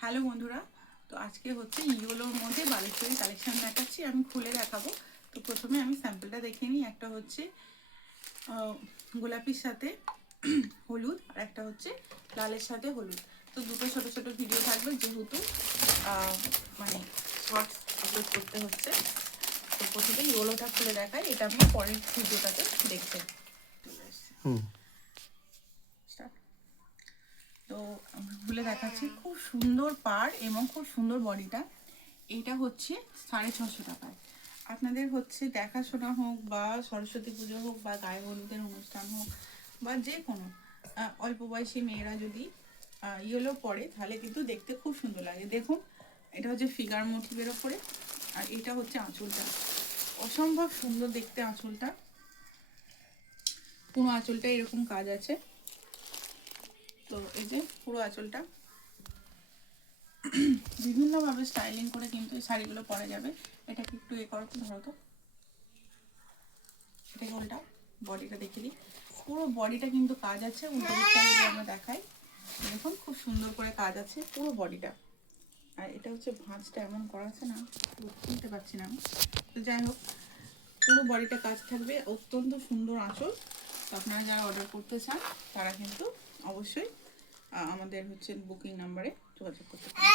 Hello বন্ধুরা, তো আজকে হচ্ছে ইয়োলোর মধ্যে বালেশ্বরী কালেকশন দেখাচ্ছি। আমি খুলে দেখাবো। তো প্রথমে আমি স্যাম্পলটা দেখিয়ে নিই। একটা হচ্ছে গোলাপির সাথে হলুদ, আর একটা হচ্ছে লালের সাথে হলুদ। তো দুটো ছোট ছোট ভিডিও থাকবে, যেহেতু মানে শর্টস আপলোড করতে হচ্ছে। তো প্রথমে ইয়োলোটা খুলে দেখাই, এটা আমি পরের ভিডিওটাতে দেখতে চলে এসেছি। তো খুলে দেখাচ্ছি। খুব সুন্দর পাড় এবং খুব সুন্দর বডিটা। এইটা হচ্ছে 650 টাকায়। আপনাদের হচ্ছে দেখাশোনা হোক, বা সরস্বতী পুজো হোক, বা গায়ে হলুদের অনুষ্ঠান হোক, বা যে কোনো অল্প বয়সী মেয়েরা যদি ইয়েলো পরে, তাহলে কিন্তু দেখতে খুব সুন্দর লাগে। দেখুন, এটা হচ্ছে ফিগার মোটিভের ওপরে, আর এটা হচ্ছে আঁচলটা। অসম্ভব সুন্দর দেখতে আঁচলটা। পুরো আঁচলটা এরকম কাজ আছে। তো এই যে পুরো আঁচলটা বিভিন্নভাবে স্টাইলিং করে কিন্তু এই শাড়িগুলো পরা যাবে। এটাকে একটু করো তো, ধরো তো, এটাকে উল্টা বডিটা দেখে দিই। পুরো বডিটা কিন্তু কাজ আছে। উল্টো দিকটা যদি আমরা দেখাই, দেখুন খুব সুন্দর করে কাজ আছে পুরো বডিটা। আর এটা হচ্ছে ভাঁজটা এমন করা আছে না, বুঝতে পারছি না আমি। তো যাই হোক, পুরো বডিটা কাজ থাকবে, অত্যন্ত সুন্দর আঁচল। তো আপনারা যারা অর্ডার করতে চান, তারা কিন্তু অবশ্যই আমাদের হচ্ছে বুকিং নাম্বারে যোগাযোগ করতে পারেন।